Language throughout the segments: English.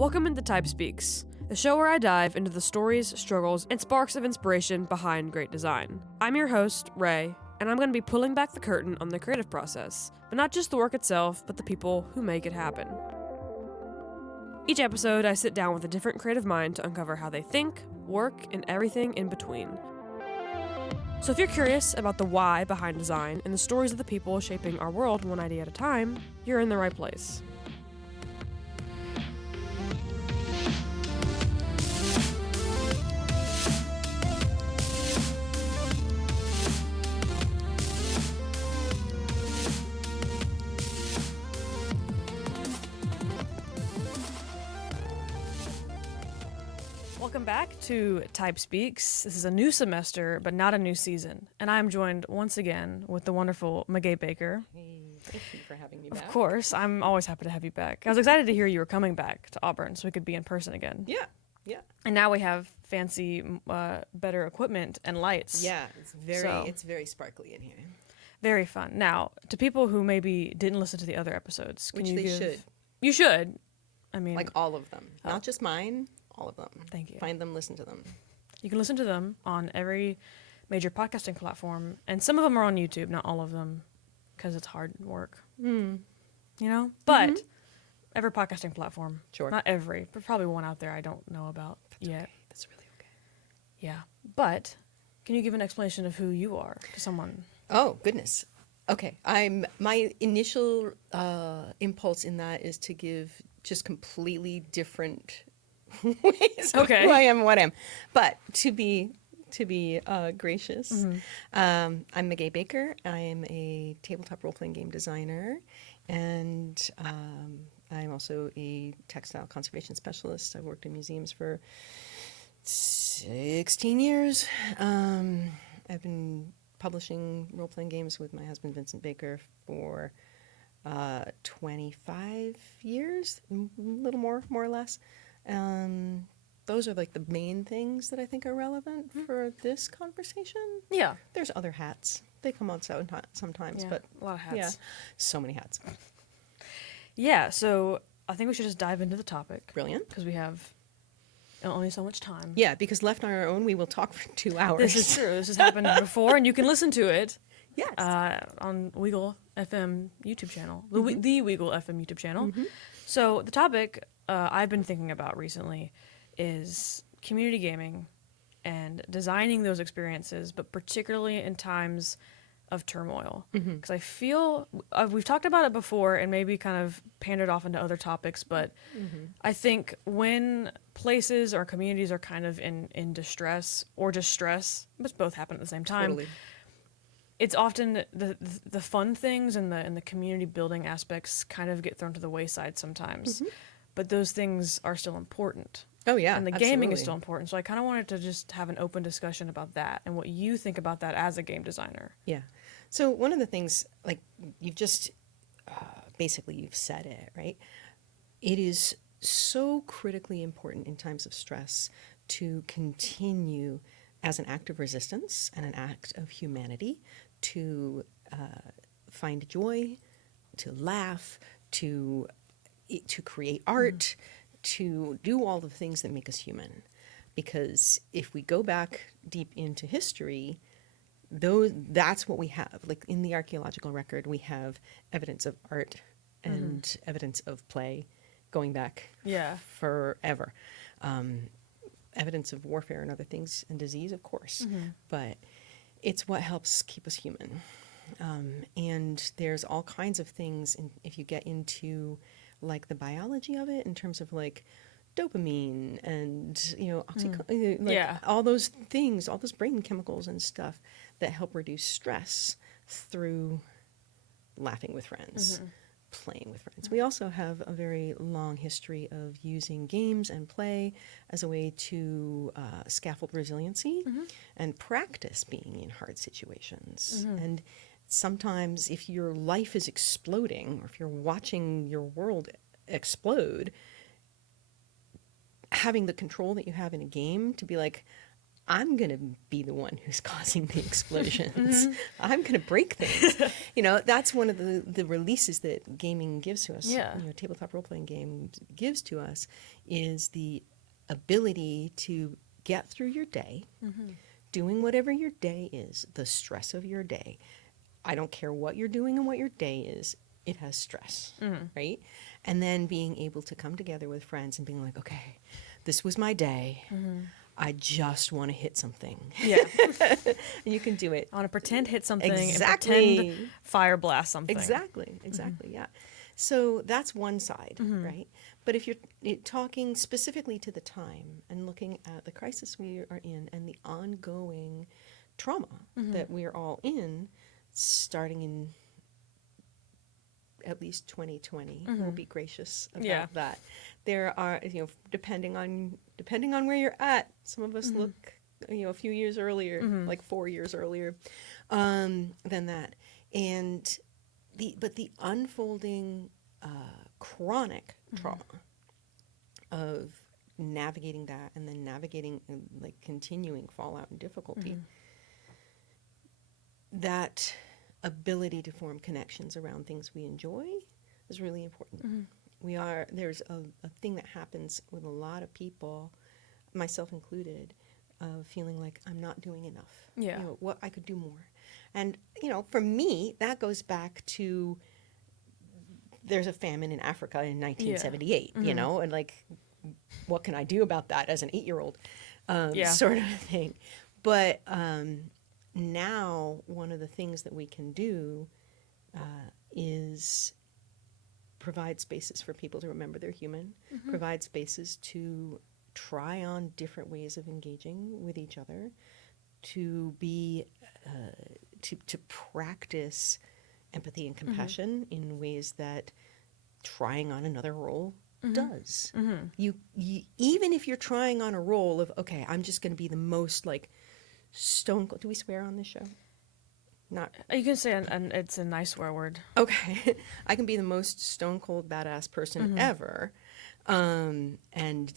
Welcome into Type Speaks, the show where I dive into the stories, struggles, and sparks of inspiration behind great design. I'm your host, Rae, and I'm going to be pulling back the curtain on the creative process, but not just the work itself, but the people who make it happen. Each episode, I sit down with a different creative mind to uncover how they think, work, and everything in between. So if you're curious about the why behind design and the stories of the people shaping our world one idea at a time, you're in the right place. Welcome back to Type Speaks. This is a new semester, but not a new season. And I'm joined once again with the wonderful Meguey Baker. Hey, thank you for having me back. Of course, I'm always happy to have you back. I was excited to hear you were coming back to Auburn so we could be in person again. Yeah. And now we have fancy, better equipment and lights. Yeah, it's very sparkly in here. Very fun. Now, to people who maybe didn't listen to the other episodes, Should. You should. I mean, Like all of them. Not just mine, all of them. Thank you. Find them, listen to them. You can listen to them on every major podcasting platform, and some of them are on YouTube, not all of them, because it's hard work. You know? But every podcasting platform. Sure. Not every, but probably one out there I don't know about yet. Okay. That's really okay. Yeah. But can you give an explanation of who you are to someone? Oh, goodness. Okay. My initial impulse in that is to give just completely different ways of who I am and what I am. But to be gracious, I'm Meguey Baker. I am a tabletop role-playing game designer, and I'm also a textile conservation specialist. I've worked in museums for 16 years. I've been publishing role-playing games with my husband, Vincent Baker, for 25 years, a little more or less. Those are like the main things that I think are relevant for this conversation. Yeah. There's other hats. They come out sometimes, Yeah, but a lot of hats. yeah, so many hats. Yeah, so I think we should just dive into the topic. Brilliant. Because we have only so much time. Yeah, because left on our own, we will talk for 2 hours. This is true. This has happened before, and you can listen to it. Yes. On Weagle FM YouTube channel, the Weagle FM YouTube channel. So the topic I've been thinking about recently is community gaming and designing those experiences, but particularly in times of turmoil. Because I feel we've talked about it before and maybe kind of pandered off into other topics, but I think when places or communities are kind of in distress or just stress, but both happen at the same time. Totally. It's often the fun things and the community building aspects kind of get thrown to the wayside sometimes. But those things are still important. Oh, yeah. And the gaming is still important. So I kind of wanted to just have an open discussion about that and what you think about that as a game designer. Yeah. So one of the things, like you've just basically you've said it, right? It is so critically important in times of stress to continue as an act of resistance and an act of humanity to find joy, to laugh, to create art, to do all the things that make us human. Because if we go back deep into history, that's what we have. Like in the archaeological record, we have evidence of art and evidence of play going back forever. Evidence of warfare and other things and disease, of course. But it's what helps keep us human. And there's all kinds of things if you get into like the biology of it in terms of like dopamine and, you know, all those things, all those brain chemicals and stuff that help reduce stress through laughing with friends, playing with friends. We also have a very long history of using games and play as a way to scaffold resiliency and practice being in hard situations. And sometimes if your life is exploding or if you're watching your world explode, having the control that you have in a game to be like, I'm going to be the one who's causing the explosions. I'm going to break things. You know, that's one of the releases that gaming gives to us. Yeah. You know, tabletop role-playing games gives to us is the ability to get through your day, doing whatever your day is, the stress of your day. I don't care what you're doing and what your day is, it has stress, right? And then being able to come together with friends and being like, okay, this was my day. I just want to hit something. Yeah. And you can do it. I want to pretend hit something Exactly. and pretend fire blast something. Exactly. Yeah. So that's one side, right? But if you're talking specifically to the time and looking at the crisis we are in and the ongoing trauma that we are all in, starting in at least 2020, we'll be gracious about that. There are, you know, depending on where you're at, some of us look, you know, a few years earlier, like 4 years earlier, than that. And the unfolding chronic trauma of navigating that and then navigating like continuing fallout and difficulty, that ability to form connections around things we enjoy is really important. There's a thing that happens with a lot of people, myself included, of feeling like I'm not doing enough. Yeah. You know, what I could do more. And, you know, for me, that goes back to there's a famine in Africa in 1978, you know, and like, what can I do about that as an 8-year-old sort of thing. But now one of the things that we can do is provide spaces for people to remember they're human, provide spaces to try on different ways of engaging with each other, to be to practice empathy and compassion in ways that trying on another role does. You even if you're trying on a role of, okay, I'm just going to be the most like stone cold. Do we swear on this show? Not. You can say, and it's a nice swear word. Okay. I can be the most stone cold badass person ever. And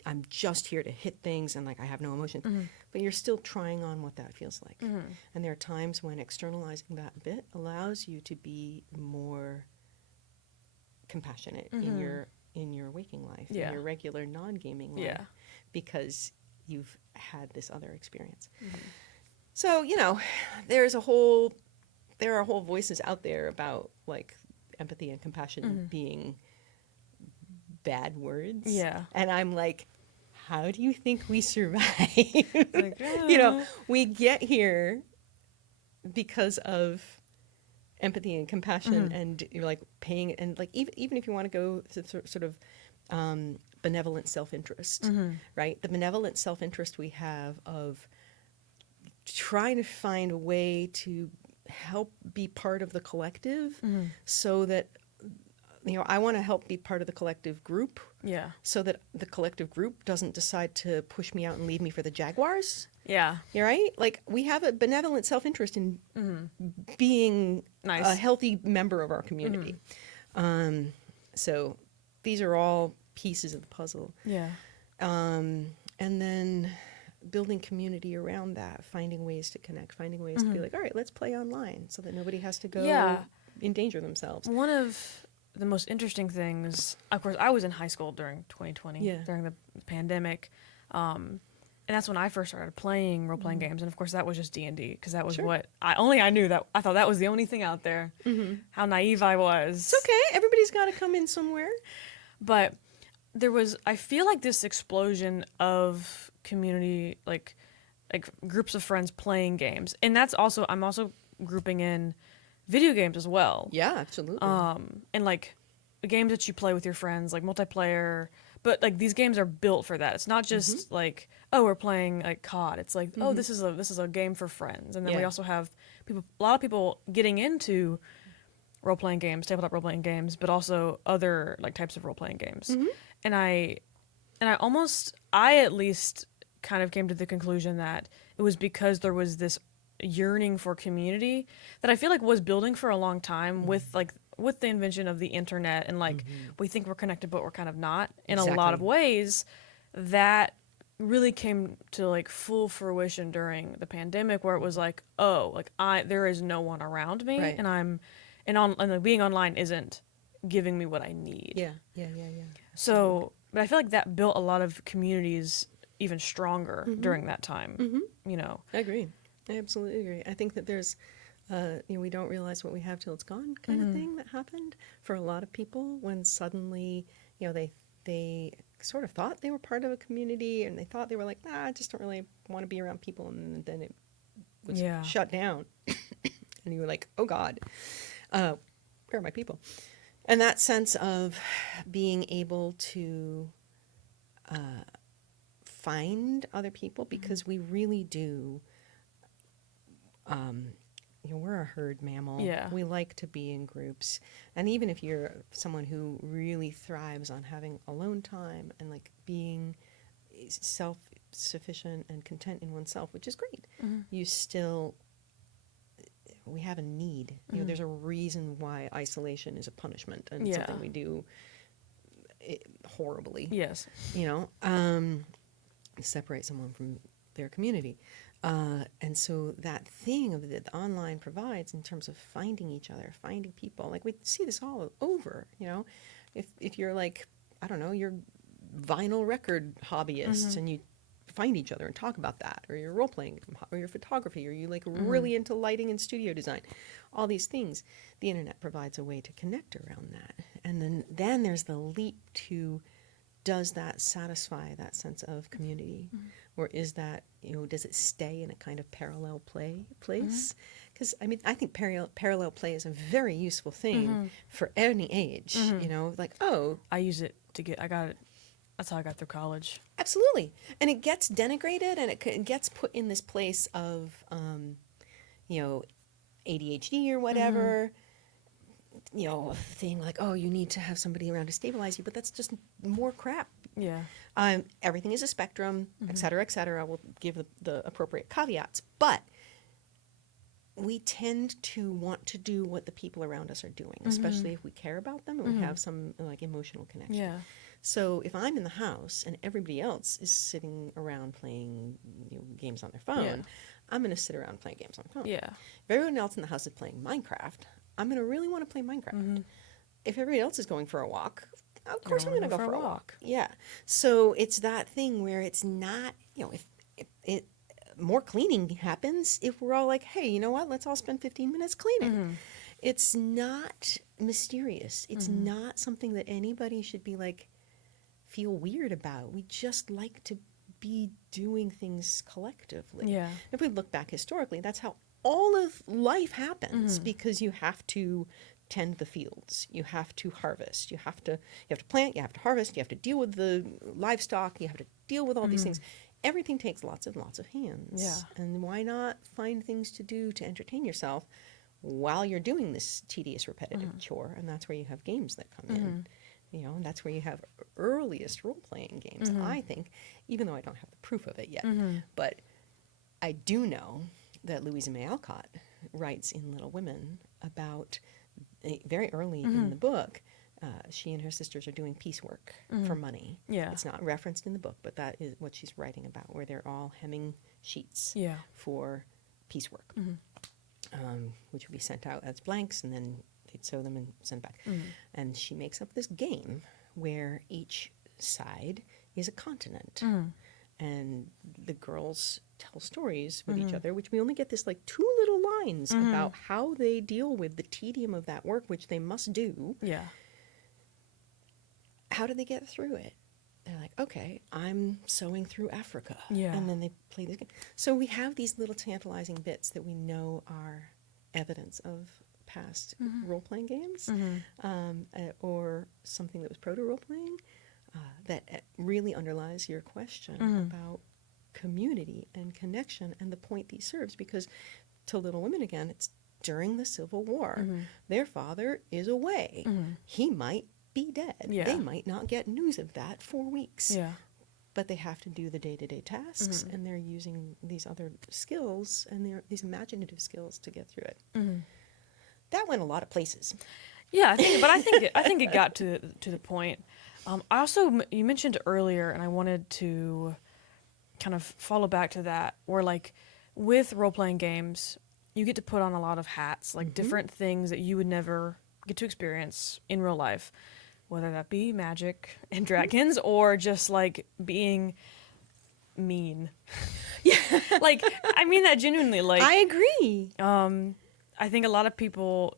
I'm just here to hit things and like I have no emotion. But you're still trying on what that feels like. And there are times when externalizing that a bit allows you to be more compassionate in your waking life, in your regular non-gaming life, because you've had this other experience. So, you know, there are whole voices out there about like empathy and compassion being bad words. Yeah. And I'm like, how do you think we survive? Like, you know, we get here because of empathy and compassion and you're like paying, and like even if you want to go to sort of benevolent self-interest, right? The benevolent self-interest we have of trying to find a way to help be part of the collective so that, you know, I want to help be part of the collective group so that the collective group doesn't decide to push me out and leave me for the Jaguars. Yeah. You're right? Like, we have a benevolent self-interest in being a healthy member of our community. So these are all pieces of the puzzle. Yeah. And then building community around that, finding ways to connect, finding ways to be like, all right, let's play online so that nobody has to go endanger themselves. One of the most interesting things, of course, I was in high school during 2020, during the pandemic. And that's when I first started playing role-playing games. And of course, that was just D&D, because that was what I knew. That I thought that was the only thing out there. How naive I was. It's okay. Everybody's got to come in somewhere. But there was, I feel like, this explosion of community, like groups of friends playing games. And that's also, I'm also grouping in video games as well. Yeah, absolutely. And like the games that you play with your friends, like multiplayer, but like these games are built for that. It's not just like, oh, we're playing like COD. It's like, oh, this is a game for friends. And then we also have a lot of people getting into role-playing games, tabletop role-playing games, but also other like types of role-playing games. And I at least kind of came to the conclusion that it was because there was this yearning for community that I feel like was building for a long time with the invention of the internet, and like we think we're connected but we're kind of not in a lot of ways. That really came to like full fruition during the pandemic, where it was like, oh, like there is no one around me, Right. and like, being online isn't giving me what I need. Yeah. Yeah. Yeah. Yeah. So, but I feel like that built a lot of communities even stronger Mm-hmm. during that time. Mm-hmm. You know. I agree. I absolutely agree. I think that there's, we don't realize what we have till it's gone kind of thing that happened for a lot of people when suddenly, they sort of thought they were part of a community and they thought they were like, I just don't really want to be around people. And then it was shut down. And you were like, oh God, where are my people? And that sense of being able to find other people, because we really do, we're a herd mammal. Yeah. We like to be in groups. And even if you're someone who really thrives on having alone time and like being self-sufficient and content in oneself, which is great, you still, we have a need. There's a reason why isolation is a punishment and something we do horribly. Yes. Separate someone from their community. And so that thing of that the online provides in terms of finding each other, finding people, like we see this all over, if you're like, I don't know, you're vinyl record hobbyists and you find each other and talk about that, or you're role playing, or you're photography, or you like really into lighting and studio design, all these things, the internet provides a way to connect around that. And then there's the leap to, does that satisfy that sense of community? Or is that, does it stay in a kind of parallel place? Because, I think parallel play is a very useful thing for any age, like, oh. I use it that's how I got through college. Absolutely. And it gets denigrated and it gets put in this place of, ADHD or whatever. Thing like, oh, you need to have somebody around to stabilize you, but that's just more crap. Yeah. Everything is a spectrum, et cetera, et cetera. We'll give the appropriate caveats, but we tend to want to do what the people around us are doing, especially if we care about them and we have some like emotional connection. Yeah. So if I'm in the house and everybody else is sitting around playing games on their phone, I'm going to sit around playing games on my phone. Yeah. If everyone else in the house is playing Minecraft, I'm going to really want to play Minecraft. If everybody else is going for a walk, of course I'm going to go for a walk. Yeah. So it's that thing where it's not, if more cleaning happens if we're all like, hey, you know what? Let's all spend 15 minutes cleaning. It's not mysterious. It's not something that anybody should be like, feel weird about. We just like to be doing things collectively. Yeah. If we look back historically, that's how all of life happens, because you have to tend the fields, you have to harvest, you have to plant, you have to harvest, you have to deal with the livestock, you have to deal with all these things. Everything takes lots and lots of hands. Yeah. And why not find things to do to entertain yourself while you're doing this tedious, repetitive chore? And that's where you have games that come in. And that's where you have earliest role-playing games, I think, even though I don't have the proof of it yet. But I do know that Louisa May Alcott writes in Little Women about, very early in the book, she and her sisters are doing piecework for money. Yeah. It's not referenced in the book, but that is what she's writing about, where they're all hemming sheets for piecework, which would be sent out as blanks, and then they'd sew them and send back. And she makes up this game where each side is a continent. And the girls tell stories with each other, which we only get this like 2 little lines about how they deal with the tedium of that work, which they must do. Yeah. How do they get through it? They're like, okay, I'm sewing through Africa. Yeah. And then they play this game. So we have these little tantalizing bits that we know are evidence of past role-playing games, or something that was proto-role-playing, that really underlies your question about community and connection and the point these serves. Because to Little Women again, it's during the Civil War. Their father is away. He might be dead. Yeah. They might not get news of that for weeks. Yeah. But they have to do the day-to-day tasks, and they're using these other skills and these imaginative skills to get through it. That went a lot of places. Yeah, I think it got to the point. I also, you mentioned earlier, and I wanted to kind of follow back to that, where like with role playing games, you get to put on a lot of hats, like different things that you would never get to experience in real life, whether that be magic and dragons or just like being mean. Yeah. Like, I mean that genuinely. Like, I agree. I think a lot of people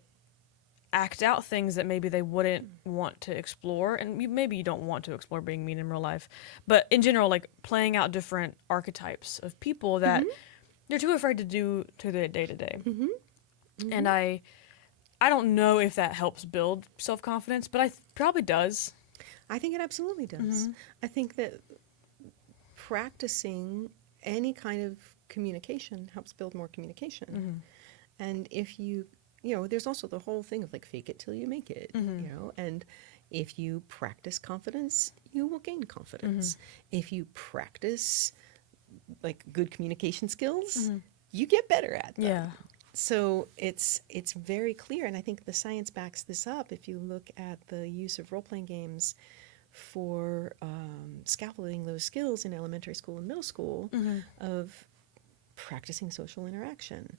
act out things that maybe they wouldn't want to explore, and maybe you don't want to explore being mean in real life, but in general, like playing out different archetypes of people that they're too afraid to do to their day to day. And I don't know if that helps build self-confidence, but I probably does. I think it absolutely does. I think that practicing any kind of communication helps build more communication. And if you know, there's also the whole thing of like fake it till you make it, you know, and if you practice confidence, you will gain confidence. If you practice like good communication skills, you get better at them. Yeah. So it's very clear, and I think the science backs this up. If you look at the use of role-playing games for scaffolding those skills in elementary school and middle school of practicing social interaction.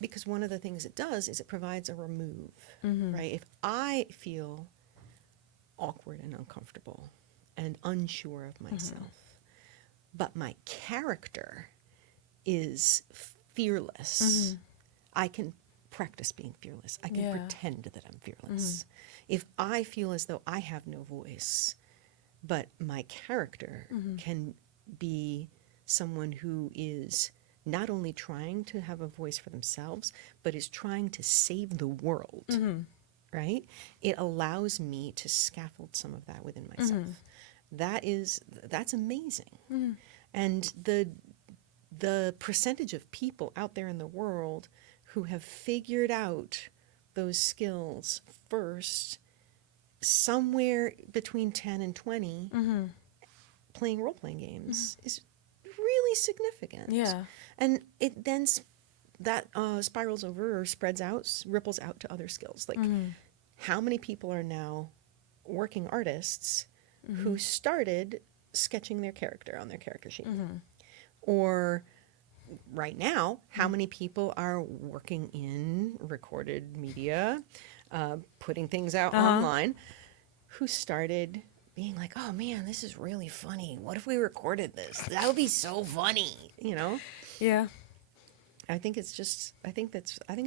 Because one of the things it does is it provides a remove, right? If I feel awkward and uncomfortable and unsure of myself, but my character is fearless, I can practice being fearless. I can pretend that I'm fearless. If I feel as though I have no voice, but my character can be someone who is not only trying to have a voice for themselves, but is trying to save the world, right? It allows me to scaffold some of that within myself. That's amazing. And the percentage of people out there in the world who have figured out those skills first, somewhere between 10 and 20, playing role-playing games is really significant. Yeah. And it then that spirals over or spreads out, ripples out to other skills. Like how many people are now working artists who started sketching their character on their character sheet? Or right now, how many people are working in recorded media, putting things out online, who started being like, oh man, this is really funny. What if we recorded this? That would be so funny, you know? Yeah. I think it's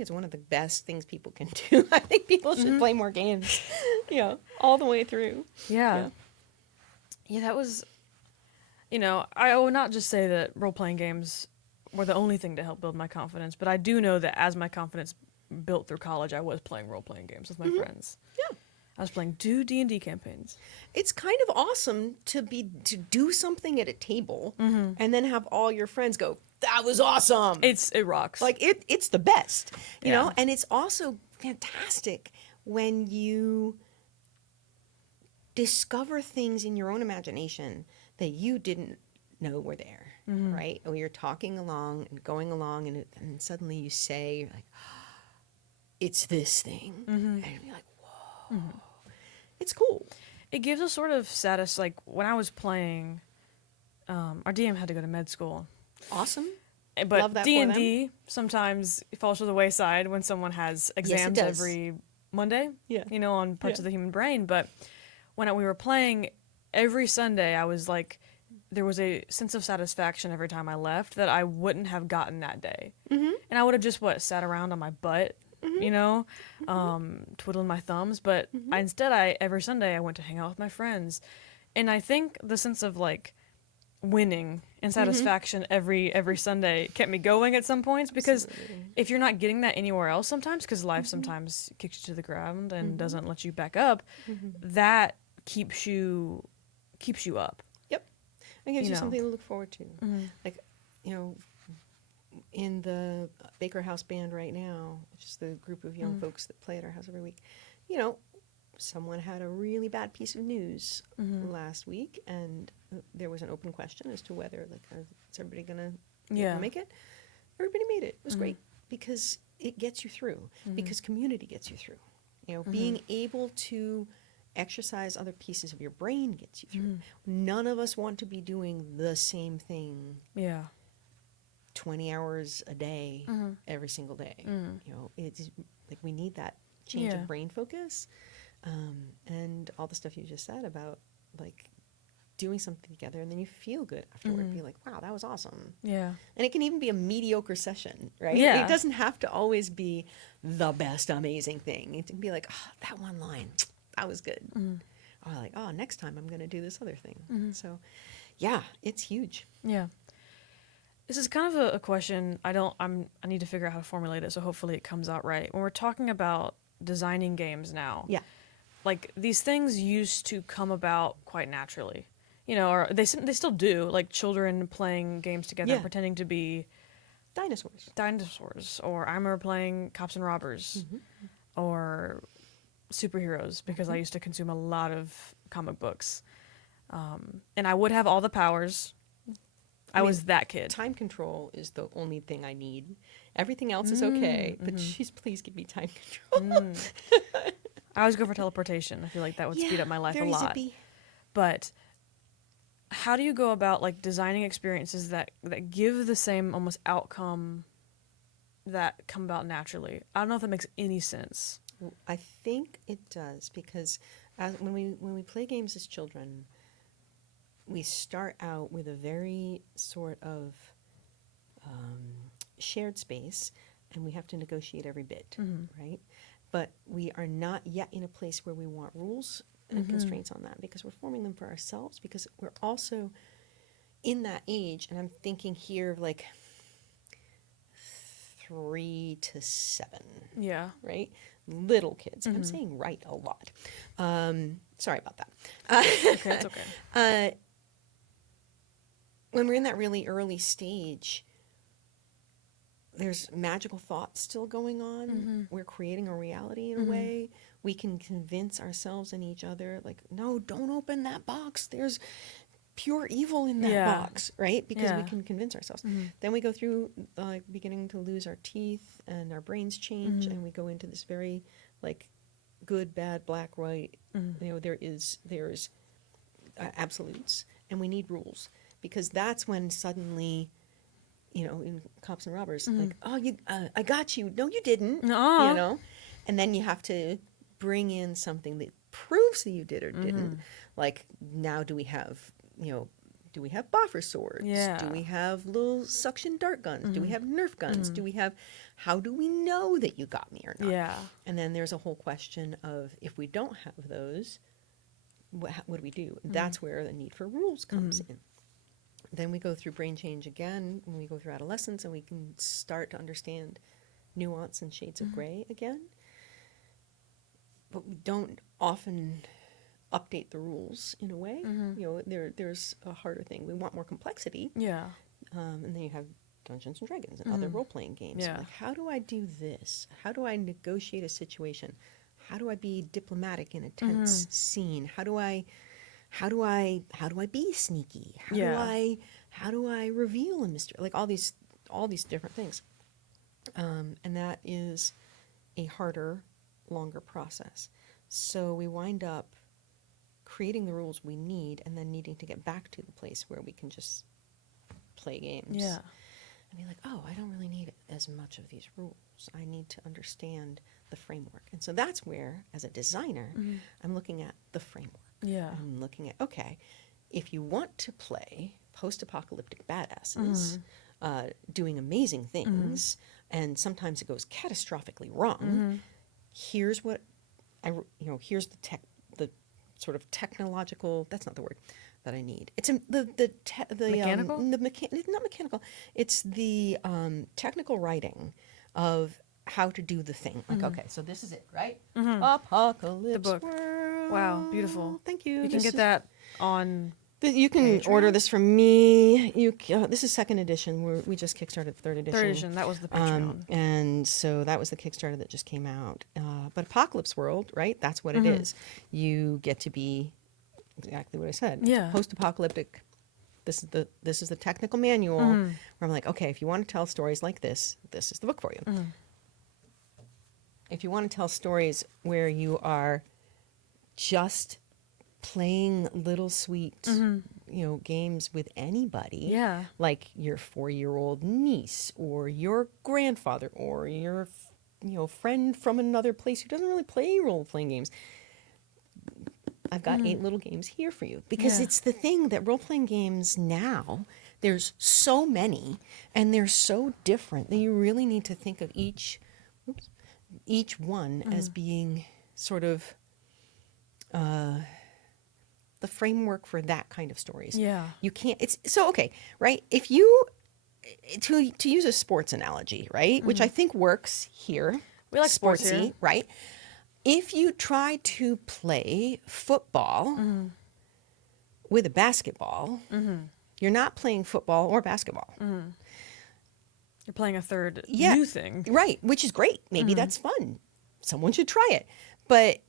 one of the best things people can do. I think people should play more games, you know, all the way through. Yeah, that was, you know, I will not just say that role-playing games were the only thing to help build my confidence, but I do know that as my confidence built through college, I was playing role-playing games with my friends. Yeah. I was playing 2 D&D campaigns. It's kind of awesome to do something at a table and then have all your friends go, that was awesome. It rocks. Like it's the best, you know? And it's also fantastic when you discover things in your own imagination that you didn't know were there, right? Or you're talking along and going along and suddenly you say, you're like, it's this thing. And you're like, whoa. It's cool. It gives a sort of status, like when I was playing, our DM had to go to med school. Awesome. But Love that D&D sometimes falls to the wayside when someone has exams every Monday, you know, on parts of the human brain. But when we were playing every Sunday, I was like, there was a sense of satisfaction every time I left that I wouldn't have gotten that day. And I would have just, sat around on my butt, you know, twiddling my thumbs. But every Sunday I went to hang out with my friends. And I think the sense of like winning and satisfaction every Sunday kept me going at some points, because if you're not getting that anywhere else sometimes, because life sometimes kicks you to the ground and doesn't let you back up, that keeps you up. Yep. It gives you something to look forward to. Like, you know, in the Baker House Band right now, which is the group of young folks that play at our house every week, you know, someone had a really bad piece of news last week, and there was an open question as to whether, like, is everybody going to make it? Everybody made it. It was great, because it gets you through, because community gets you through. You know, being able to exercise other pieces of your brain gets you through. None of us want to be doing the same thing Yeah. 20 hours a day every single day. You know, it's like we need that change Yeah. of brain focus. And all the stuff you just said about like doing something together, and then you feel good afterward. Be like, wow, that was awesome. Yeah. And it can even be a mediocre session, right? Yeah. It doesn't have to always be the best amazing thing. It can be like, oh, that one line, that was good. Or like, oh, next time I'm going to do this other thing. So yeah, it's huge. Yeah. This is kind of a question I need to figure out how to formulate it, so hopefully it comes out right. When we're talking about designing games now, Yeah. like these things used to come about quite naturally, you know, or they still do, like children playing games together, Yeah. pretending to be Dinosaurs. or I remember playing Cops and Robbers, or superheroes, because I used to consume a lot of comic books, and I would have all the powers. I was that kid. Time control is the only thing I need. Everything else is okay, but please give me time control. I always go for teleportation. I feel like that would speed up my life a very lot. zippy. But how do you go about like designing experiences that give the same almost outcome that come about naturally? I don't know if that makes any sense. I think it does, because when we play games as children, we start out with a very sort of shared space, and we have to negotiate every bit, right? But we are not yet in a place where we want rules and constraints on that, because we're forming them for ourselves, because we're also in that age, and I'm thinking here of like 3 to 7. Yeah. Right? Little kids. I'm saying right a lot. Sorry about that. Okay, it's okay. When we're in that really early stage, there's magical thoughts still going on. We're creating a reality in a way. We can convince ourselves and each other, like, no, don't open that box. There's pure evil in that box, right? Because we can convince ourselves. Then we go through beginning to lose our teeth, and our brains change, and we go into this very like good, bad, black, white. You know, there's absolutes, and we need rules, because that's when suddenly, you know, in Cops and Robbers, like, oh, I got you. No, you didn't. Nuh-uh. You know, and then you have to bring in something that proves that you did or didn't. Like, now do we have boffer swords? Yeah. Do we have little suction dart guns? Do we have Nerf guns? How do we know that you got me or not? Yeah. And then there's a whole question of, if we don't have those, what do we do? That's where the need for rules comes in. Then we go through brain change again, when we go through adolescence, and we can start to understand nuance and shades of gray again. But we don't often update the rules in a way. You know, there's a harder thing. We want more complexity. Yeah. And then you have Dungeons and Dragons and other role-playing games. Yeah. Like, how do I do this? How do I negotiate a situation? How do I be diplomatic in a tense scene? How do I be sneaky? How do I reveal a mystery? Like all these different things. And that is a harder, longer process. So we wind up creating the rules we need, and then needing to get back to the place where we can just play games. Yeah. And be like, oh, I don't really need as much of these rules. I need to understand the framework. And so that's where, as a designer, I'm looking at the framework. Yeah. I'm looking at, okay, if you want to play post-apocalyptic badasses doing amazing things, and sometimes it goes catastrophically wrong, here's what here's the sort of technological, that's not the word that I need. It's mechanical? Not mechanical. It's the technical writing of how to do the thing. Like, okay, so this is it, right? Apocalypse The book. World. Wow, beautiful. Thank you. You can get that on. You can Patreon? order this from me. This is second edition. We just kickstarted third edition. Third edition. That was the Patreon. And so that was the Kickstarter that just came out. But Apocalypse World, right? That's what it is. You get to be exactly what I said. Yeah. Post-apocalyptic. This is the technical manual where I'm like, okay, if you want to tell stories like this is the book for you. If you want to tell stories where you are just playing little sweet, games with anybody. Yeah. Like your 4-year-old niece or your grandfather or your, friend from another place who doesn't really play role-playing games. I've got 8 little games here for you. Because Yeah. it's the thing that role-playing games now, there's so many and they're so different that you really need to think of each one as being sort of the framework for that kind of stories. Yeah. You can't, it's so, okay, right? If you, to use a sports analogy, right? Which I think works here. We like sports sportsy, here. right? If you try to play football with a basketball, you're not playing football or basketball. You're playing a third Yeah, new thing. right, which is great. Maybe that's fun. Someone should try it. But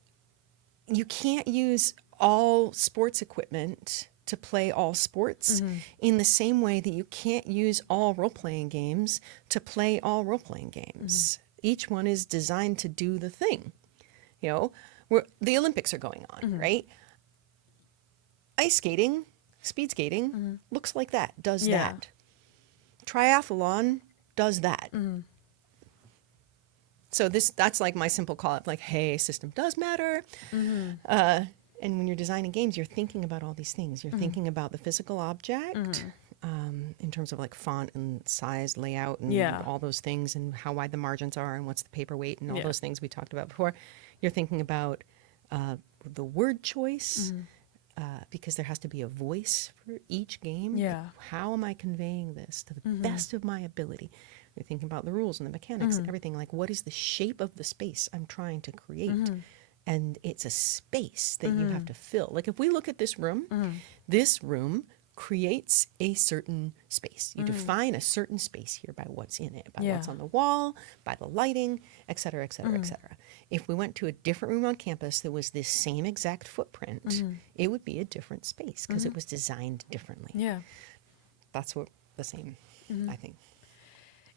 you can't use all sports equipment to play all sports in the same way that you can't use all role-playing games to play all role-playing games. Each one is designed to do the thing. The Olympics are going on, right? Ice skating, speed skating, looks like that, does that. Triathlon does that. So that's like my simple call up, like, hey, system does matter. And when you're designing games, you're thinking about all these things. You're thinking about the physical object in terms of like font and size, layout, and all those things, and how wide the margins are, and what's the paper weight, and all those things we talked about before. You're thinking about the word choice, because there has to be a voice for each game. Yeah. How am I conveying this to the best of my ability? You're thinking about the rules and the mechanics and everything. Like, what is the shape of the space I'm trying to create? And it's a space that you have to fill. Like, if we look at this room creates a certain space. You define a certain space here by what's in it, by what's on the wall, by the lighting, et cetera, et cetera, et cetera. If we went to a different room on campus that was this same exact footprint, it would be a different space because it was designed differently. Yeah. That's what the same, I think.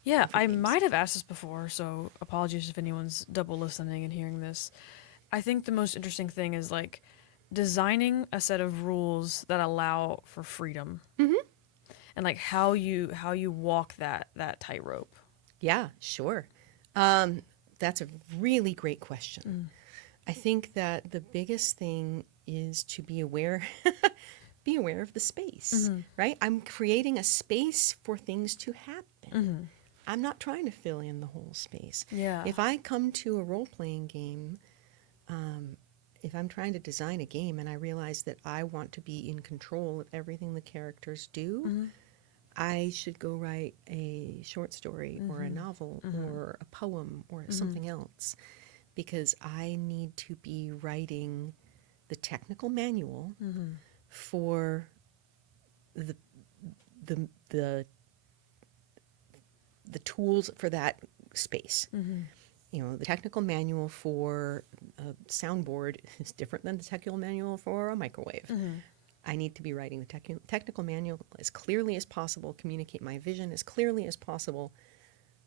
Yeah, I might have asked this before, so apologies if anyone's double listening and hearing this. I think the most interesting thing is like designing a set of rules that allow for freedom, and like how you walk that tightrope. Yeah, sure. That's a really great question. I think that the biggest thing is to be aware of the space, right? I'm creating a space for things to happen. I'm not trying to fill in the whole space. Yeah. If I come to a role-playing game, if I'm trying to design a game and I realize that I want to be in control of everything the characters do, I should go write a short story or a novel or a poem or something else, because I need to be writing the technical manual for the tools for that space. The technical manual for a soundboard is different than the technical manual for a microwave. I need to be writing the technical manual as clearly as possible, communicate my vision as clearly as possible,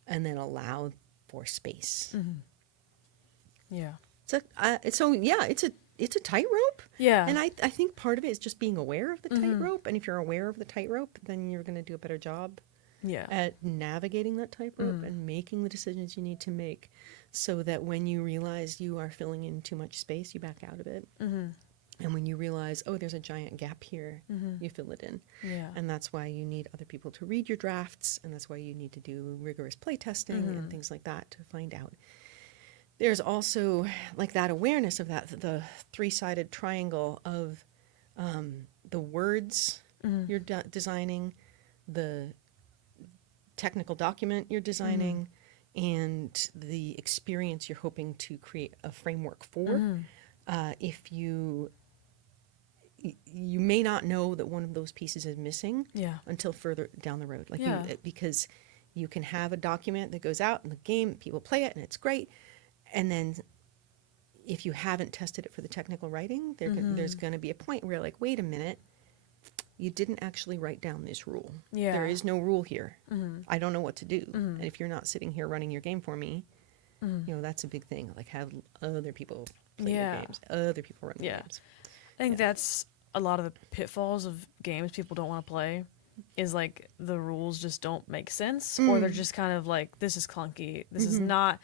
and then allow for space. Yeah. It's a tightrope. Yeah. And I think part of it is just being aware of the tightrope. And if you're aware of the tightrope, then you're going to do a better job at navigating that tightrope and making the decisions you need to make, so that when you realize you are filling in too much space, you back out of it. And when you realize, oh, there's a giant gap here, you fill it in. Yeah. And that's why you need other people to read your drafts, and that's why you need to do rigorous play testing and things like that to find out. There's also like that awareness of the three-sided triangle of the words you're designing, the technical document you're designing, and the experience you're hoping to create a framework for. If you may not know that one of those pieces is missing until further down the road. Because you can have a document that goes out in the game, people play it, and it's great. And then if you haven't tested it for the technical writing, there's going to be a point where you're like, wait a minute, you didn't actually write down this rule. Yeah. There is no rule here. I don't know what to do. And if you're not sitting here running your game for me, that's a big thing. Like, have other people play Yeah. your games. Other people run your Yeah. games. I think that's a lot of the pitfalls of games people don't want to play is like the rules just don't make sense or they're just kind of like this is clunky. This is not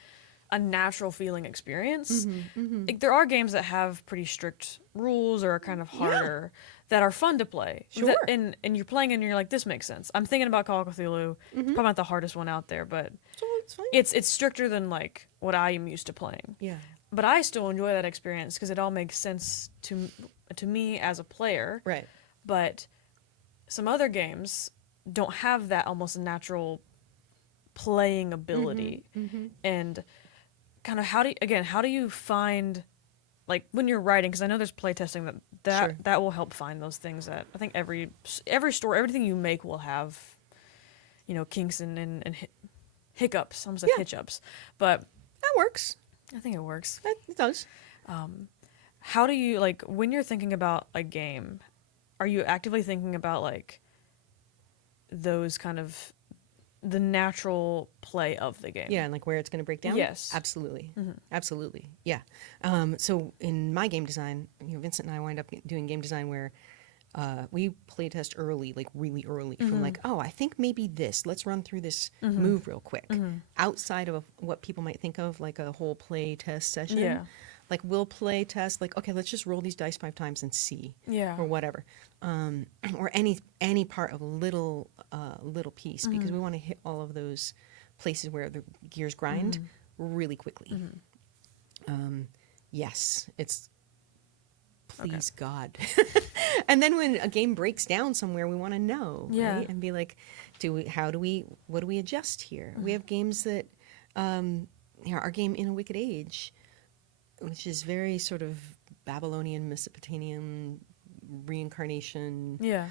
a natural feeling experience. Like, there are games that have pretty strict rules or are kind of harder that are fun to play. Sure. And you're playing and you're like, this makes sense. I'm thinking about Call of Cthulhu. It's probably not the hardest one out there, but So it's fine. it's stricter than like what I am used to playing. Yeah. But I still enjoy that experience because it all makes sense to me as a player. Right. But some other games don't have that almost natural playing ability. And kind of how do you find, like, when you're writing, because I know there's playtesting Sure. that will help find those things. That I think every store, everything you make will have, kinks and hiccups. I almost said hitch-ups, but That works. I think it works. It does. How do you, like, when you're thinking about a game, are you actively thinking about like those kind of the natural play of the game? Yeah, and like where it's going to break down? Yes. Absolutely. Absolutely. Yeah. So in my game design, Vincent and I wind up doing game design where we play test early, like really early, from like, oh, I think maybe this. Let's run through this move real quick. Outside of what people might think of like a whole play test session. Yeah. Like we'll play test, like, okay, let's just roll these dice 5 times and see. Yeah. Or whatever. Or any part of a little piece, because we want to hit all of those places where the gears grind really quickly. Yes, it's please God. And then when a game breaks down somewhere, we want to know, right? And be like, what do we adjust here? We have games that, our game In a Wicked Age, which is very sort of Babylonian, Mesopotamian reincarnation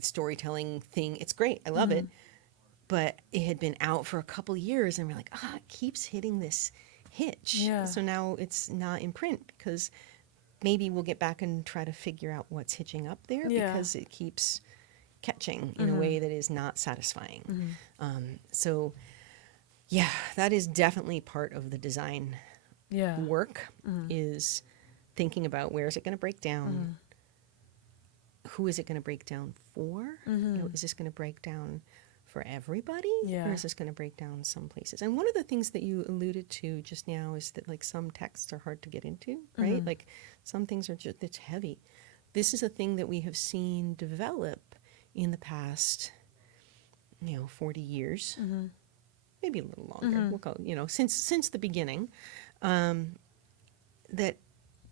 storytelling thing. It's great. I love it. But it had been out for a couple years and we're like, it keeps hitting this hitch. Yeah. So now it's not in print because maybe we'll get back and try to figure out what's hitching up there because it keeps catching in a way that is not satisfying. So yeah, that is definitely part of the design work is thinking about where is it going to break down, who is it going to break down for, is this going to break down for everybody, or is this going to break down some places? And one of the things that you alluded to just now is that like some texts are hard to get into, right? Like some things are just, it's heavy. This is a thing that we have seen develop in the past 40 years, maybe a little longer, we'll call since the beginning, that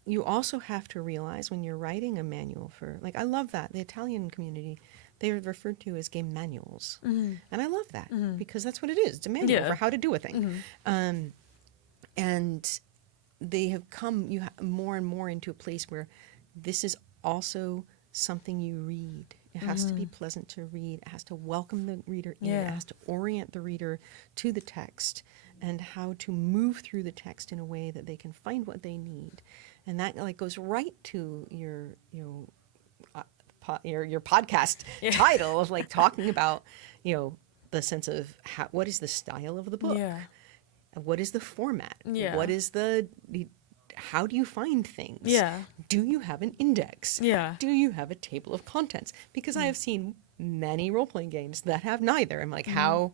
you also have to realize when you're writing a manual for, like, I love that. The Italian community, they are referred to as game manuals. And I love that because that's what it is. It's a manual for how to do a thing. And they have come more and more into a place where this is also something you read. It has to be pleasant to read. It has to welcome the reader in. It has to orient the reader to the text and how to move through the text in a way that they can find what they need. And that like goes right to your podcast title of like talking about, the sense of what is the style of the book? What is the format? What is how do you find things? Do you have an index? Do you have a table of contents? Because I have seen many role-playing games that have neither. I'm like, how,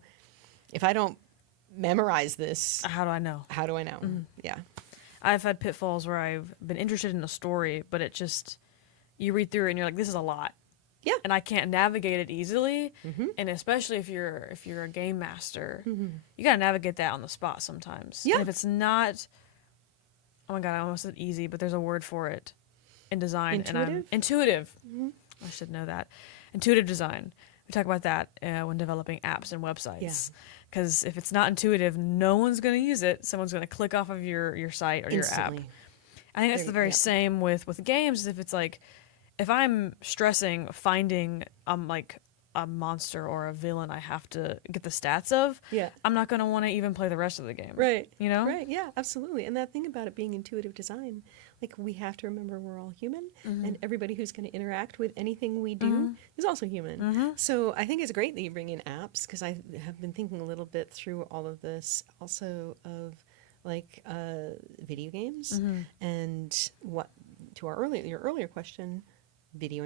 if I don't memorize this, how do I know? Yeah. I've had pitfalls where I've been interested in a story, but it just, you read through it and you're like, this is a lot. Yeah. And I can't navigate it easily. And especially if you're a game master, you got to navigate that on the spot sometimes. Yeah. And if it's not, oh my God, I almost said easy, but there's a word for it in design. Intuitive. I should know that. Intuitive design. We talk about that when developing apps and websites. Because if it's not intuitive, no one's going to use it. Someone's going to click off of your site or Instantly. your app. I think that's the very same with games. If it's like, if I'm stressing finding like a monster or a villain I have to get the stats of, I'm not going to want to even play the rest of the game. Right. Right, yeah, absolutely. And that thing about it being intuitive design, like we have to remember we're all human and everybody who's going to interact with anything we do is also human. So I think it's great that you bring in apps because I have been thinking a little bit through all of this also of like video games, and what to your earlier question, video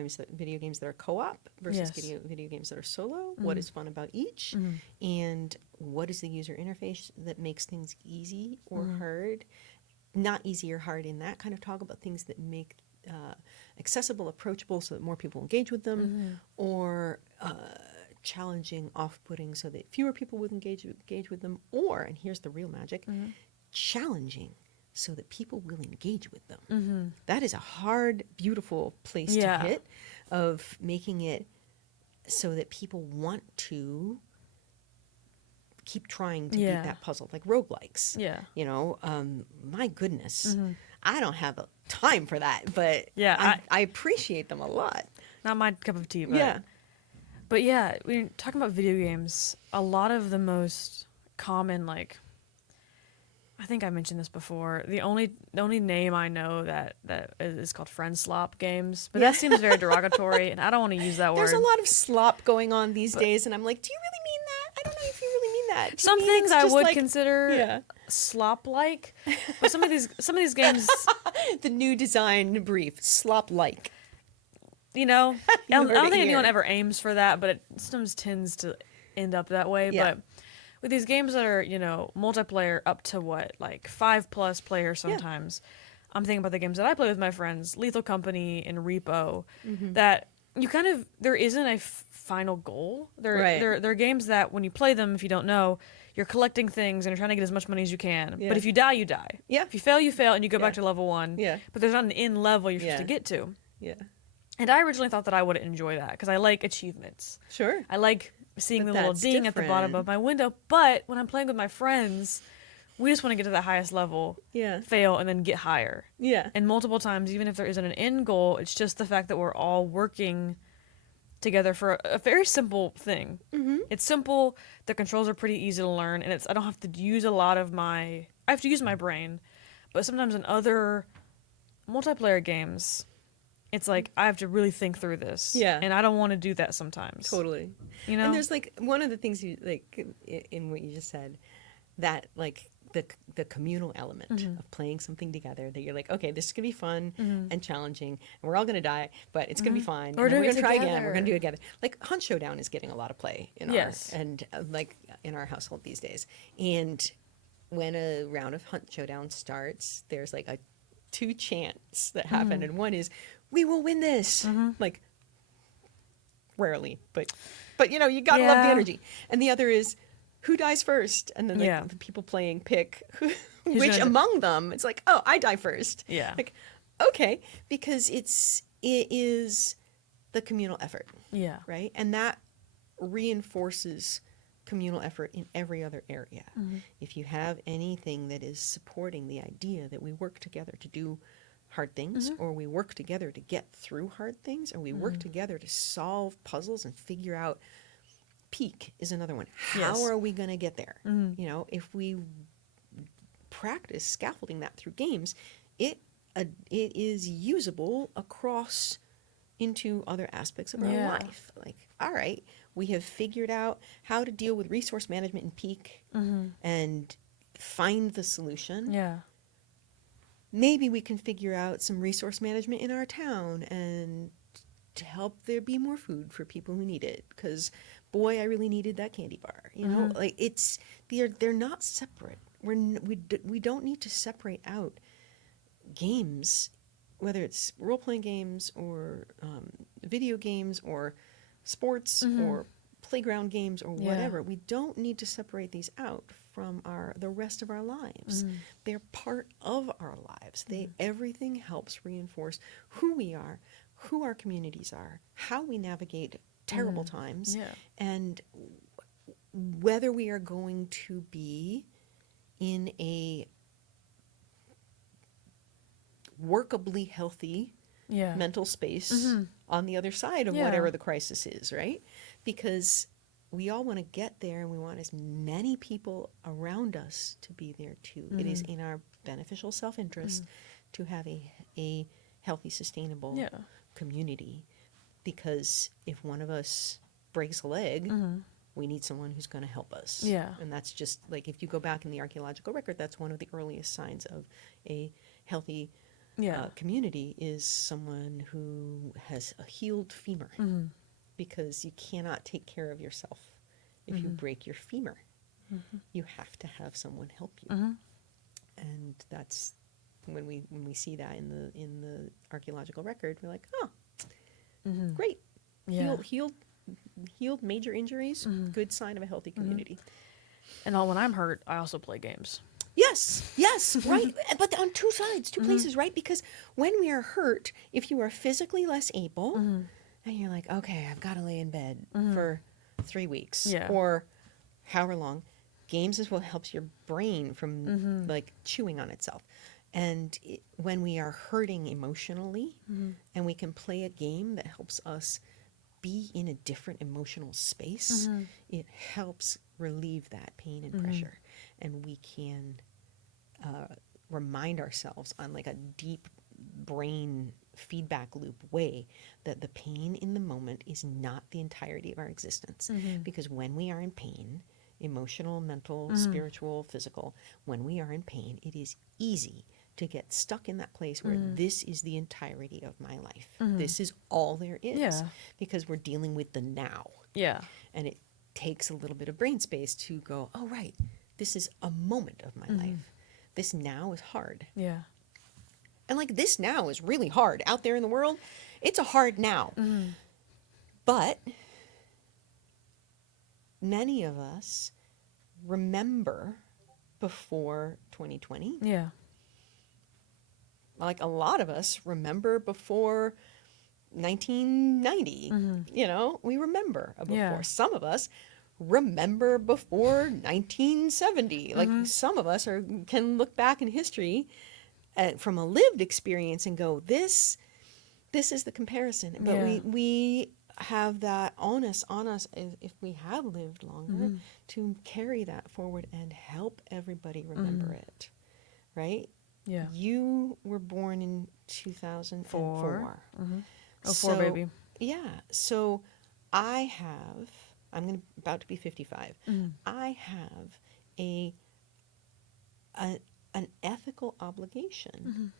games that are co-op versus Yes. video games that are solo. What is fun about each, and what is the user interface that makes things easy or hard? Not easy or hard in that kind of talk, about things that make accessible, approachable, so that more people engage with them, or challenging, off-putting, so that fewer people would engage with them, or, and here's the real magic, challenging, so that people will engage with them. That is a hard, beautiful place to hit, of making it so that people want to keep trying to beat that puzzle, like roguelikes. Yeah. You know, my goodness, I don't have time for that, but I appreciate them a lot. Not my cup of tea, but But yeah, when you're talking about video games, a lot of the most common, like, I think I mentioned this before. The only name I know that is called friend slop games, but that seems very derogatory, and I don't want to use that word. There's a lot of slop going on these days, and I'm like, do you really mean that? I don't know if you really mean that. To Some me, things it's I just would like, consider slop-like, but some of these games, the new design brief, slop-like. you know, I don't heard it think anyone here. ever aims for that, but it sometimes tends to end up that way. Yeah. But with these games that are, you know, multiplayer up to what, like 5+ players sometimes, I'm thinking about the games that I play with my friends, Lethal Company and Repo, that you kind of, there isn't a final goal. They're games that when you play them, if you don't know, you're collecting things and you're trying to get as much money as you can. Yeah. But if you die, you die. Yeah. If you fail, you fail, and you go back to level 1. Yeah. But there's not an end level you're supposed to get to. Yeah. And I originally thought that I would enjoy that because I like achievements. Sure. I like seeing But the little that's ding at the bottom different. of my window. But when I'm playing with my friends, we just want to get to the highest level, Yeah. fail, and then get higher. Yeah. And multiple times, even if there isn't an end goal, it's just the fact that we're all working together for a very simple thing. It's simple. The controls are pretty easy to learn, and I don't have to use a lot of I have to use my brain. But sometimes in other multiplayer games, it's like I have to really think through this. Yeah. And I don't want to do that sometimes. Totally. You know? And there's like one of the things you like in what you just said, that like the communal element of playing something together, that you're like, okay, this is gonna be fun and challenging, and we're all gonna die, but it's gonna be fine. We're and then doing we're it gonna try again. together. We're gonna do it together. Like Hunt Showdown is getting a lot of play in Yes. in our household these days. And when a round of Hunt Showdown starts, there's like a 2 chants that happen, and one is, we will win this. Like rarely, but you know, you gotta love the Yeah. energy. And the other is, who dies first? And then like, Yeah. the people playing pick which gonna die- among them. It's like, oh, I die first. Yeah. Like, okay, because it is the communal effort, Yeah. right? And that reinforces communal effort in every other area. If you have anything that is supporting the idea that we work together to do hard things, or we work together to get through hard things, or we work together to solve puzzles and figure out, peak is another one. How Yes. are we going to get there? You know, if we practice scaffolding that through games, it is usable across into other aspects of our Yeah. life. Like, all right, we have figured out how to deal with resource management in peak and find the solution. Yeah. Maybe we can figure out some resource management in our town and to help there be more food for people who need it, because boy, I really needed that candy bar. You know, like they're not separate. We don't need to separate out games, whether it's role-playing games or video games or sports or playground games or whatever. We don't need to separate these out from the rest of our lives. They're part of our lives. Everything helps reinforce who we are, who our communities are, how we navigate terrible times, and whether we are going to be in a workably healthy mental space on the other side of whatever the crisis is, right? Because we all want to get there, and we want as many people around us to be there too. It is in our beneficial self-interest to have a healthy, sustainable community, because if one of us breaks a leg, we need someone who's going to help us. Yeah. And that's just like, if you go back in the archaeological record, that's one of the earliest signs of a healthy community, is someone who has a healed femur, because you cannot take care of yourself if you break your femur. You have to have someone help you. And that's when we see that in the archaeological record, we're like, oh, great. Yeah. Healed major injuries, good sign of a healthy community. And when I'm hurt, I also play games. Yes, right. But on two sides, two places, right? Because when we are hurt, if you are physically less able, and you're like, okay, I've got to lay in bed for 3 weeks or however long, games is what helps your brain from like chewing on itself. And when we are hurting emotionally and we can play a game that helps us be in a different emotional space, it helps relieve that pain and pressure. And we can remind ourselves on like a deep brain feedback loop way that the pain in the moment is not the entirety of our existence. Because when we are in pain, emotional, mental, spiritual, physical, when we are in pain, it is easy to get stuck in that place where this is the entirety of my life. This is all there is, because we're dealing with the now. Yeah. And it takes a little bit of brain space to go, oh, right, this is a moment of my life. This now is hard. Yeah. And like, this now is really hard out there in the world. It's a hard now. But many of us remember before 2020. Yeah. Like, a lot of us remember before 1990. You know, we remember before. Yeah. Some of us remember before 1970. Like, some of us can look back in history from a lived experience and go, this is the comparison. But we have that onus on us, if we have lived longer, to carry that forward and help everybody remember it, right? Yeah. You were born in 2004. Oh, four, baby. Yeah. So I'm about to be 55. I have an ethical obligation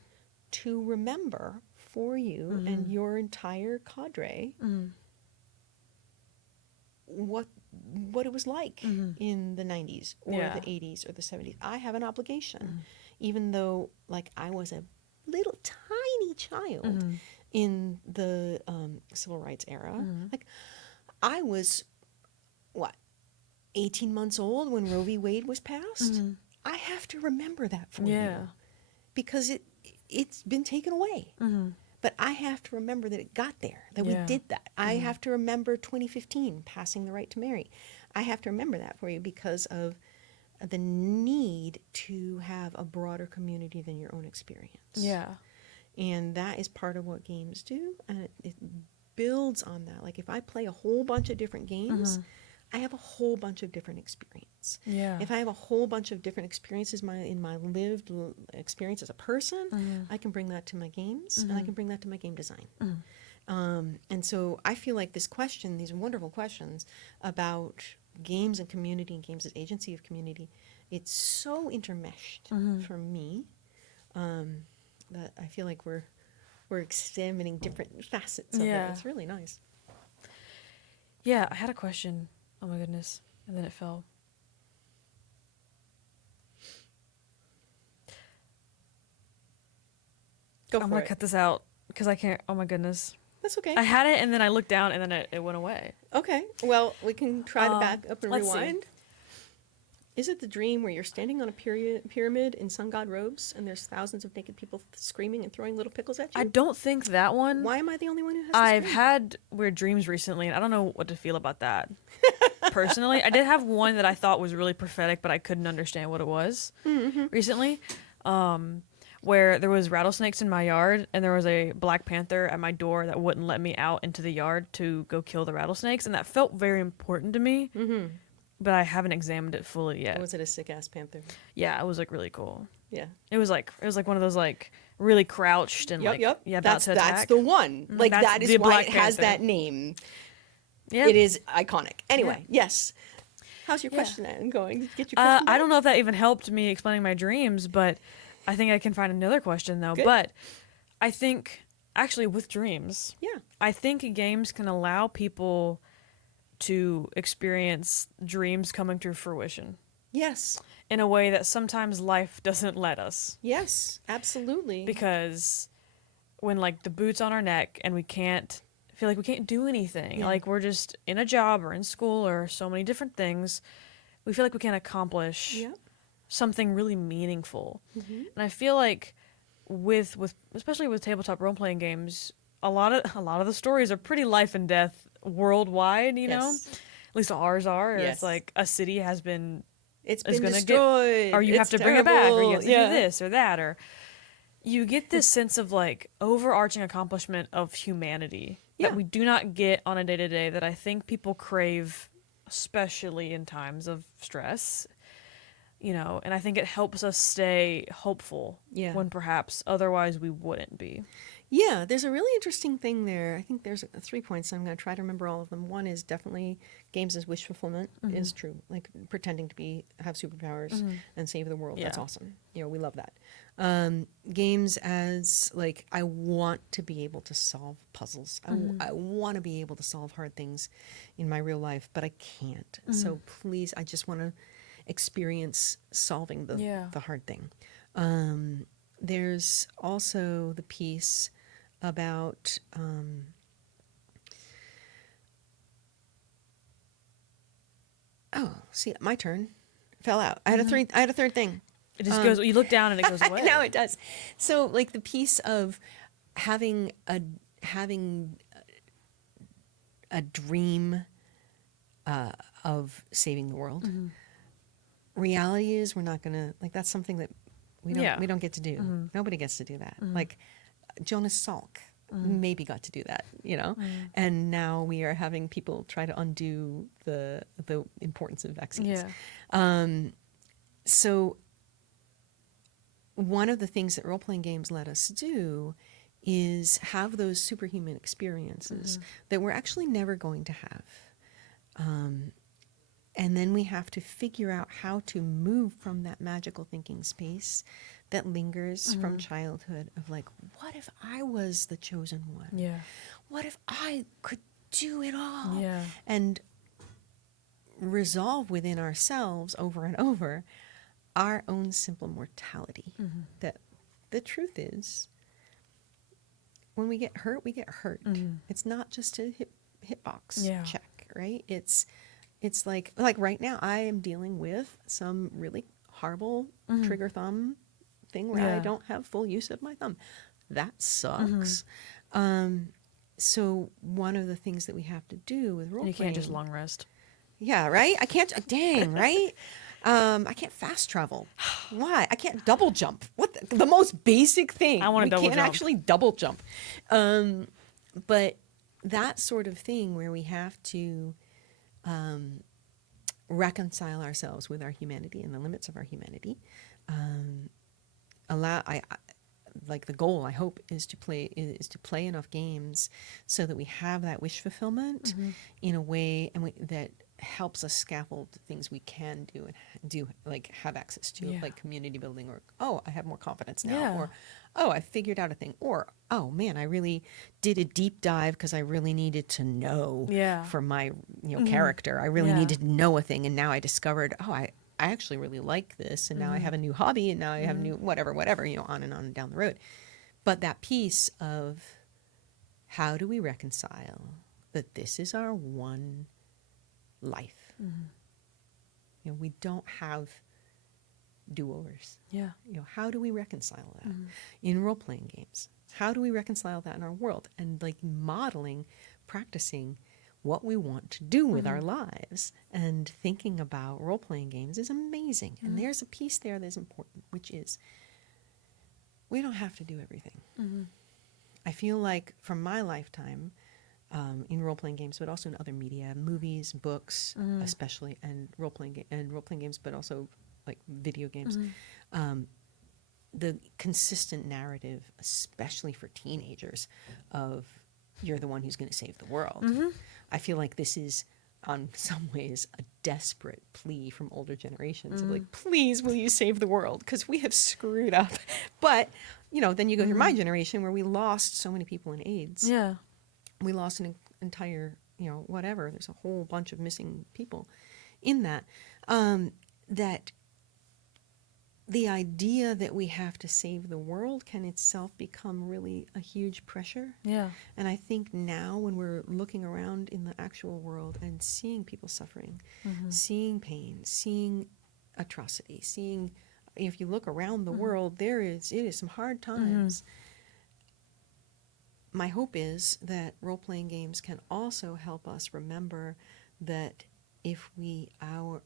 to remember for you and your entire cadre what it was like in the 90s or the 80s or the 70s. I have an obligation, even though like I was a little tiny child in the civil rights era. Like, I was 18 months old when Roe v. Wade was passed. I have to remember that for you, because it's been taken away. But I have to remember that it got there, that we did that. I have to remember 2015 passing the right to marry. I have to remember that for you because of the need to have a broader community than your own experience. Yeah. And that is part of what games do, and it builds on that. Like, if I play a whole bunch of different games, I have a whole bunch of different experience. Yeah. If I have a whole bunch of different experiences in my lived experience as a person, I can bring that to my games, and I can bring that to my game design. And so I feel like these wonderful questions about games and community and games as agency of community, it's so intermeshed for me that I feel like we're examining different facets of it. It's really nice. Yeah, I had a question. Oh my goodness. And then it fell. I'm going to cut this out because I can't. Oh my goodness. That's okay. I had it and then I looked down and then it went away. Okay. Well, we can try to back up and let's rewind. see. Is it the dream where you're standing on a pyramid in sun god robes and there's thousands of naked people screaming and throwing little pickles at you? I don't think that one. Why am I the only one who has I've this dream? had weird dreams recently and I don't know what to feel about that. Personally, I did have one that I thought was really prophetic, but I couldn't understand what it was recently. Where there was rattlesnakes in my yard and there was a black panther at my door that wouldn't let me out into the yard to go kill the rattlesnakes, and that felt very important to me. But I haven't examined it fully yet. Was it a sick ass panther? Yeah, it was like really cool. Yeah. It was like one of those like really crouched and about to attack. That's the one. Like, that is the why Black it has Panther. that name. Yeah. It is iconic. Anyway, yes. How's your question going? Get your question I back? don't know if that even helped me explaining my dreams, but I think I can find another question though. Good. But I think actually with dreams, Yeah. I think games can allow people to experience dreams coming to fruition Yes. in a way that sometimes life doesn't let us. Yes. Absolutely. Because when like the boot's on our neck and we can't feel like we can't do anything, Yeah. like we're just in a job or in school or so many different things, we feel like we can't accomplish Yeah. something really meaningful. Mm-hmm. And I feel like with especially with tabletop role playing games, a lot of the stories are pretty life and death worldwide, you know? Yes. At least ours are. Or Yes. it's like a city has been It's is been gonna destroyed. or you have It's to bring it back, or you have terrible. to do this or that, or you get this sense of like overarching accomplishment of humanity Yeah. that we do not get on a day to day that I think people crave, especially in times of stress. You know, and I think it helps us stay hopeful Yeah. when perhaps otherwise we wouldn't be. Yeah, there's a really interesting thing there. I think there's 3 points. I'm going to try to remember all of them. One is definitely games as wish fulfillment is true. Like pretending to have superpowers and save the world. That's Yeah. awesome. You know, we love that. Games as like I want to be able to solve puzzles. I want to be able to solve hard things in my real life, but I can't. So please, I just want to experience solving the hard thing. There's also the piece about my turn fell out. I had a third thing. It just goes. You look down and it goes away. No, it does. So like the piece of having a dream of saving the world. Reality is we're not gonna like that's something that we don't get to do. Nobody gets to do that. Like Jonas Salk maybe got to do that, you know. And now we are having people try to undo the importance of vaccines. So one of the things that role-playing games let us do is have those superhuman experiences that we're actually never going to have. And then we have to figure out how to move from that magical thinking space that lingers from childhood of like, what if I was the chosen one? Yeah. What if I could do it all? Yeah. And resolve within ourselves over and over our own simple mortality. That the truth is, when we get hurt, we get hurt. It's not just a hitbox check, right? It's like right now I am dealing with some really horrible trigger thumb thing where I don't have full use of my thumb. That sucks. So one of the things that we have to do with role And you playing, can't just long rest. yeah, right? I can't, dang, right? I can't fast travel. Why? I can't double jump. What the most basic thing. I wanna double can't jump. actually double jump. But that sort of thing where we have to reconcile ourselves with our humanity and the limits of our humanity. Like the goal, I hope, is to play enough games so that we have that wish fulfillment in a way that helps us scaffold things we can do like have access to, like community building, or I have more confidence now, or I figured out a thing, or oh man, I really did a deep dive because I really needed to know for my character. I really needed to know a thing, and now I discovered I actually really like this, and now I have a new hobby, and now I have a new whatever, on and down the road. But that piece of how do we reconcile that this is our one life? We don't have do-overs. How do we reconcile that in role-playing games? How do we reconcile that in our world? And like modeling, practicing what we want to do with our lives and thinking about role-playing games is amazing. And there's a piece there that's important, which is we don't have to do everything. I feel like from my lifetime in role-playing games, but also in other media, movies, books, especially, and role-playing games, but also like video games, the consistent narrative, especially for teenagers, of you're the one who's going to save the world. Mm-hmm. I feel like this is, on some ways, a desperate plea from older generations of like, please, will you save the world? Because we have screwed up. But, you know, then you go through my generation where we lost so many people in AIDS. Yeah. We lost an entire, you know, whatever. There's a whole bunch of missing people in that. That the idea that we have to save the world can itself become really a huge pressure. Yeah. And I think now when we're looking around in the actual world and seeing people suffering, seeing pain, seeing atrocity, seeing, if you look around the world, it is some hard times. My hope is that role-playing games can also help us remember that if we are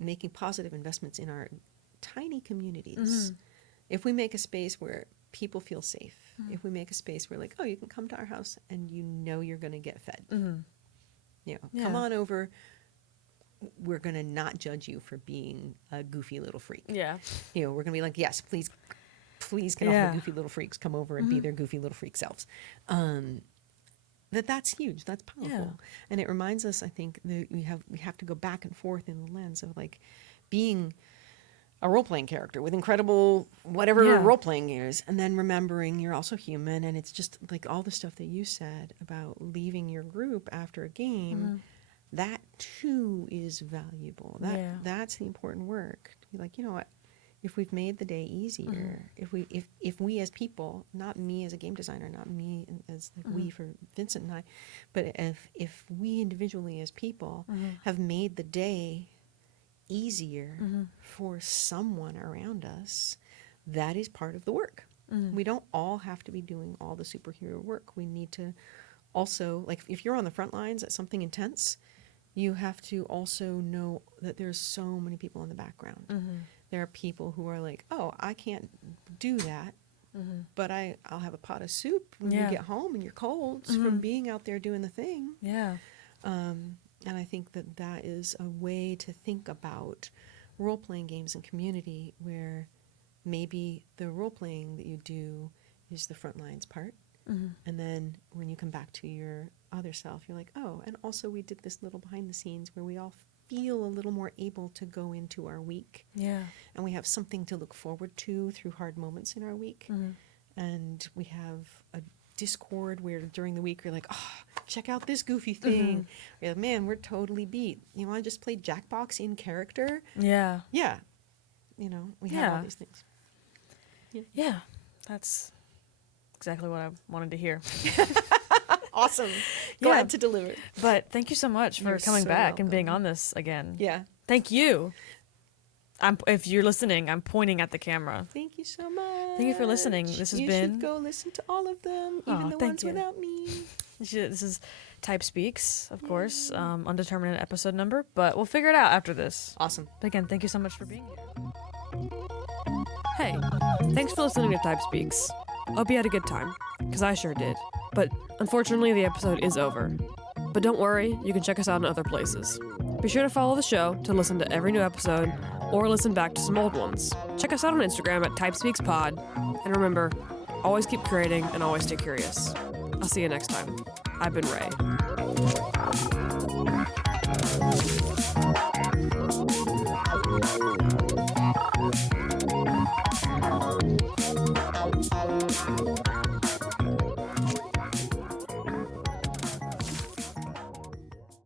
making positive investments in our tiny communities, if we make a space where people feel safe, if we make a space where like, oh, you can come to our house and you know you're going to get fed, you know, come on over. We're going to not judge you for being a goofy little freak. Yeah. You know, we're going to be like, yes, please can all the goofy little freaks come over and be their goofy little freak selves. That's huge. That's powerful. Yeah. And it reminds us, I think, that we have to go back and forth in the lens of like being a role-playing character with incredible whatever role-playing is, and then remembering you're also human. And it's just like all the stuff that you said about leaving your group after a game, that too is valuable. That's the important work. To be like, you know what? If we've made the day easier, if we as people, not me as a game designer, not me as like we for Vincent and I, but if we individually as people have made the day easier for someone around us, that is part of the work. We don't all have to be doing all the superhero work. We need to also, like if you're on the front lines at something intense, you have to also know that there's so many people in the background. There are people who are like, oh, I can't do that, but I'll have a pot of soup when you get home and you're cold from being out there doing the thing. Yeah. And I think that is a way to think about role-playing games and community where maybe the role-playing that you do is the front lines part. And then when you come back to your other self, you're like, oh, and also we did this little behind the scenes where we all feel a little more able to go into our week. Yeah. And we have something to look forward to through hard moments in our week. And we have a Discord where during the week you're like, oh, check out this goofy thing. You're like, man, we're totally beat. You want to just play Jackbox in character? Yeah. Yeah. You know, we have all these things. Yeah. That's exactly what I wanted to hear. Awesome. Glad to deliver. But thank you so much for coming so back welcome. and being on this again. Yeah. Thank you. If you're listening, I'm pointing at the camera. Thank you so much. Thank you for listening. This has you been... should go listen to all of them, Aw, even the thank ones you. without me. This is Type Speaks, of course. Undetermined episode number, but we'll figure it out after this. Awesome. But again, thank you so much for being here. Hey, thanks for listening to Type Speaks. Hope you had a good time, because I sure did. But unfortunately, the episode is over. But don't worry, you can check us out in other places. Be sure to follow the show to listen to every new episode, or listen back to some old ones. Check us out on Instagram at TypeSpeaksPod. And remember, always keep creating and always stay curious. I'll see you next time. I've been Rae.